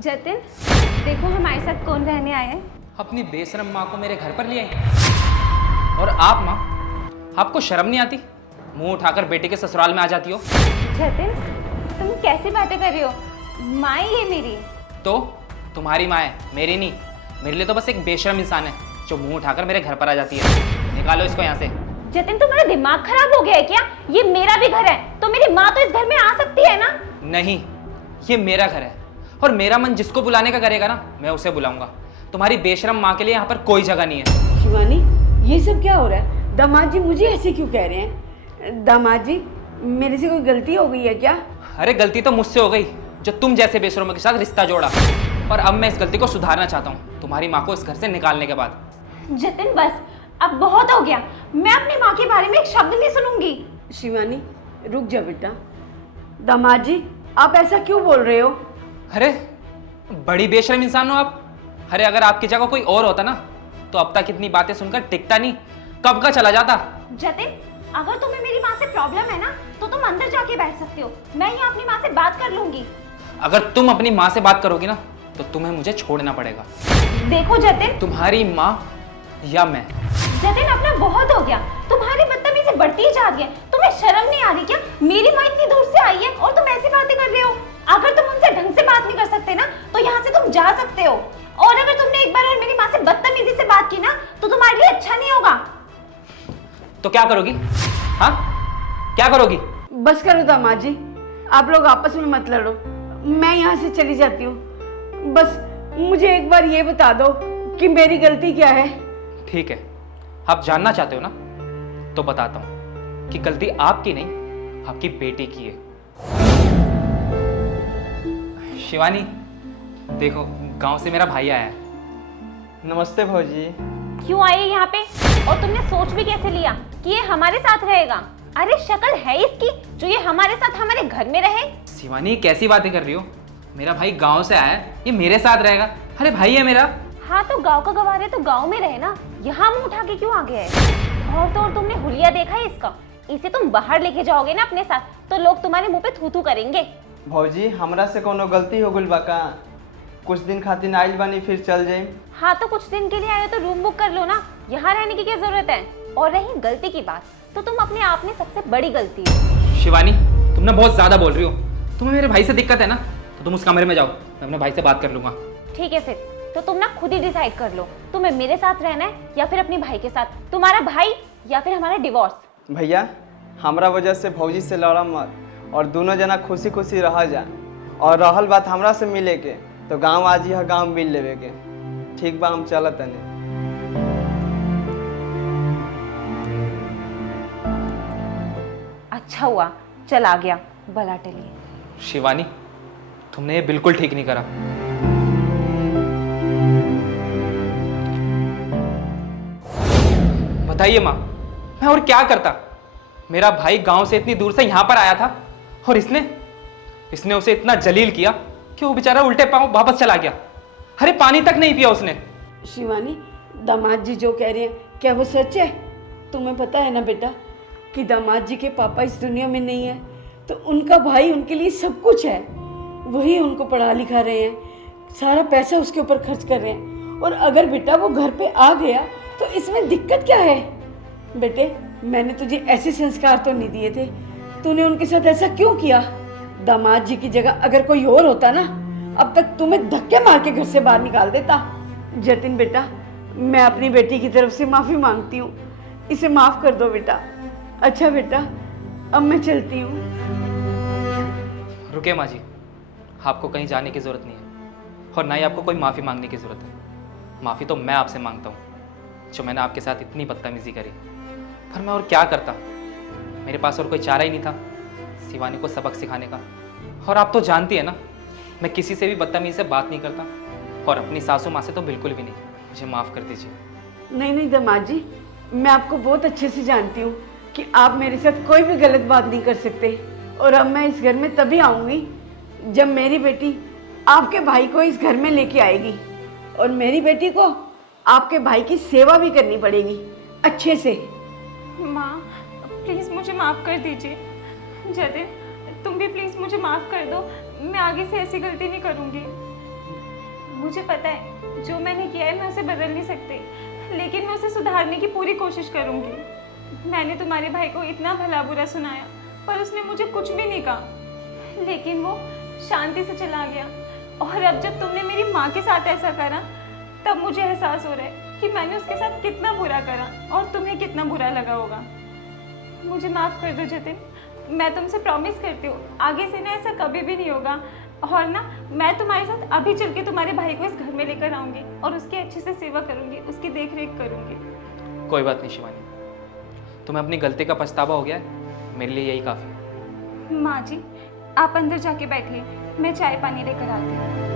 जतिन, देखो हमारे साथ कौन रहने आए हैं। अपनी बेशरम माँ को मेरे घर पर ले आई। और आप माँ, आपको शर्म नहीं आती? मुंह उठाकर बेटे के ससुराल में आ जाती हो। जतिन, तुम कैसी बातें कर रही हो? माँ ही है मेरी। तो तुम्हारी माँ है, मेरी नहीं। मेरे लिए तो बस एक बेशरम इंसान है जो मुंह उठाकर मेरे घर पर आ जाती है। निकालो इसको यहाँ से। जतिन, तुम्हारा दिमाग खराब हो गया है क्या? ये मेरा भी घर है, तो मेरी माँ तो इस घर में आ सकती है ना? नहीं, ये मेरा घर है और मेरा मन जिसको बुलाने का करेगा ना, मैं उसे बुलाऊंगा। तुम्हारी बेशरम माँ के लिए यहाँ पर कोई जगह नहीं है। शिवानी, ये सब क्या हो रहा है? दामाद जी मुझे ऐसे क्यों कह रहे हैं? दामाद जी, मेरे से कोई गलती हो गई है क्या? अरे गलती तो मुझसे हो गई, जो तुम जैसे बेशरमों के साथ रिश्ता जोड़ा। और अब मैं इस गलती को सुधारना चाहता हूँ, तुम्हारी माँ को इस घर से निकालने के बाद। जतिन बस, अब बहुत हो गया। मैं अपनी माँ के बारे में एक शब्द नहीं सुनूंगी। शिवानी, रुक जा बेटा। दामाद जी, आप ऐसा क्यों बोल रहे हो? अरे बड़ी बेशरम इंसान हो आप। अरे अगर आपकी जगह कोई और होता ना, तो अब तक इतनी बातें सुनकर टिकता नहीं, कब का चला जाता। जतिन, अगर तुम्हें मेरी माँ से प्रॉब्लम है ना, तो तुम अंदर जाके बैठ सकते हो। मैं यहाँ अपनी माँ से बात कर लूंगी। अगर तुम अपनी माँ से बात करोगी ना, तो तुम्हें मुझे छोड़ना पड़ेगा। देखो जतिन, तुम्हारी माँ या मैं। जतिन अपना बहुत हो गया। तुम्हारी बदतमीजी बढ़ती ही जा रही है। तुम्हें शर्म नहीं आ रही क्या? मेरी माँ इतनी दूर से आई है और तुम ऐसी बातें कर रहे हो। अगर तुम उनसे ढंग से बात नहीं कर सकते ना, तो यहाँ से तुम जा सकते हो। और अगर तुमने एक बार और मेरी माँ से बदतमीजी से बात की ना, तो तुम्हारे लिए अच्छा नहीं होगा। तो क्या करोगी? हाँ, क्या करोगी? बस करो दामाद जी, आप लोग आपस में मत लड़ो। मैं यहाँ से चली जाती हूँ। बस मुझे एक बार ये बता दो कि मेरी गलती क्या है। ठीक है, आप जानना चाहते हो ना, तो बताता हूँ कि गलती आपकी नहीं, आपकी बेटी की है। शिवानी, देखो गांव से मेरा भाई आया है। नमस्ते भौजी। क्यों आई यहाँ पे? और तुमने सोच भी कैसे लिया कि ये हमारे साथ रहेगा? अरे शक्ल है इसकी जो ये हमारे साथ हमारे घर में रहे। शिवानी, कैसी बातें कर रही हो? मेरा भाई गांव से आया है, ये मेरे साथ रहेगा। अरे भाई है मेरा। हाँ तो गांव का गवार है तो गांव में रहे ना, यहाँ मुंह उठा के क्यों आ गया है? और तो और तुमने हुलिया देखा है इसका? इसे तुम बाहर लेके जाओगे ना अपने साथ, तो लोग तुम्हारे मुंह पे थू थू करेंगे। भौजी, हमरा से कोनो गलती हो गइल बा का? कुछ दिन खातिर आइल बानी, फिर चल जाइम। हाँ तो कुछ दिन के लिए आए हो तो रूम बुक कर लो ना, यहाँ रहने की क्या जरूरत है? और रही गलती की बात, तो तुम अपने आप में सबसे बड़ी गलती है। शिवानी, तुम ना बहुत ज्यादा बोल रही हो। तुम्हें मेरे भाई से दिक्कत है ना, तो तुम उस कमरे में जाओ, मैं अपने भाई से बात कर लूंगा। ठीक है फिर, तो तुम ना खुद ही डिसाइड कर लो, तुम्हें मेरे साथ रहना है या फिर अपने भाई के साथ, तुम्हारा भाई या फिर हमारा डिवोर्स। भैया, हमरा वजह से भौजी से लड़ा मत और दोनों जना खुशी खुशी रह जा। और रहल बात हमरा से मिले के, तो गांव आज यह गांव मिल लेवे के। ठीक बा, हम चलत तनी। अच्छा हुआ चल आ गया, भला टलिए। शिवानी, तुमने ये बिल्कुल ठीक नहीं करा। बताइए माँ, मैं और क्या करता? मेरा भाई गांव से इतनी दूर से यहाँ पर आया था और इसने उसे इतना जलील किया कि वो बेचारा उल्टे पांव वापस चला गया। अरे पानी तक नहीं पिया उसने। शिवानी, दामाद जी जो कह रहे हैं, क्या वो सच है? तुम्हें पता है ना बेटा कि दामाद जी के पापा इस दुनिया में नहीं है, तो उनका भाई उनके लिए सब कुछ है। वही उनको पढ़ा लिखा रहे हैं, सारा पैसा उसके ऊपर खर्च कर रहे हैं। और अगर बेटा वो घर पे आ गया तो इसमें दिक्कत क्या है? बेटे, मैंने तुझे ऐसे संस्कार तो नहीं दिए थे, तूने उनके साथ ऐसा क्यों किया? दामाद जी की जगह अगर कोई और होता ना, अब तक तुम्हें धक्के मार के घर से बाहर निकाल देता। जतिन बेटा, मैं अपनी बेटी की तरफ से माफ़ी मांगती हूँ, इसे माफ़ कर दो बेटा। अच्छा बेटा, अब मैं चलती हूँ। रुके माँ जी, आपको कहीं जाने की ज़रूरत नहीं है और ना ही आपको कोई माफ़ी मांगने की ज़रूरत है। माफ़ी तो मैं आपसे मांगता हूँ, जो मैंने आपके साथ इतनी बदतमीज़ी करी। पर मैं और क्या करता, मेरे पास और कोई चारा ही नहीं था शिवानी को सबक सिखाने का। और आप तो जानती है ना, मैं किसी से भी बदतमीज़ी से बात नहीं करता, और अपनी सासू माँ से तो बिल्कुल भी नहीं। मुझे माफ़ कर दीजिए। नहीं नहीं दामाद जी, मैं आपको बहुत अच्छे से जानती हूँ कि आप मेरे साथ कोई भी गलत बात नहीं कर सकते। और अब मैं इस घर में तभी आऊँगी जब मेरी बेटी आपके भाई को इस घर में लेके आएगी, और मेरी बेटी को आपके भाई की सेवा भी करनी पड़ेगी अच्छे से। माँ प्लीज़ मुझे माफ़ कर दीजिए। जतिन, तुम भी प्लीज़ मुझे माफ़ कर दो, मैं आगे से ऐसी गलती नहीं करूँगी। मुझे पता है जो मैंने किया है मैं उसे बदल नहीं सकती, लेकिन मैं उसे सुधारने की पूरी कोशिश करूंगी। मैंने तुम्हारे भाई को इतना भला बुरा सुनाया पर उसने मुझे कुछ भी नहीं कहा, लेकिन वो शांति से चला गया। और अब जब तुमने मेरी माँ के साथ ऐसा करा तब मुझे एहसास हो रहा है कि मैंने उसके साथ कितना बुरा करा और तुम्हें कितना बुरा लगा होगा। मुझे माफ़ कर दो जतिन, मैं तुमसे प्रॉमिस करती हूँ आगे से ना ऐसा कभी भी नहीं होगा। और ना मैं तुम्हारे साथ अभी चल के तुम्हारे भाई को इस घर में लेकर आऊँगी और उसकी अच्छे से सेवा करूँगी, उसकी देख रेख करूँगी। कोई बात नहीं शिवानी, तुम्हें अपनी गलती का पछतावा हो गया है, मेरे लिए यही काफ़ी है। माँ जी, आप अंदर जाके बैठिए, मैं चाय पानी लेकर आती हूँ।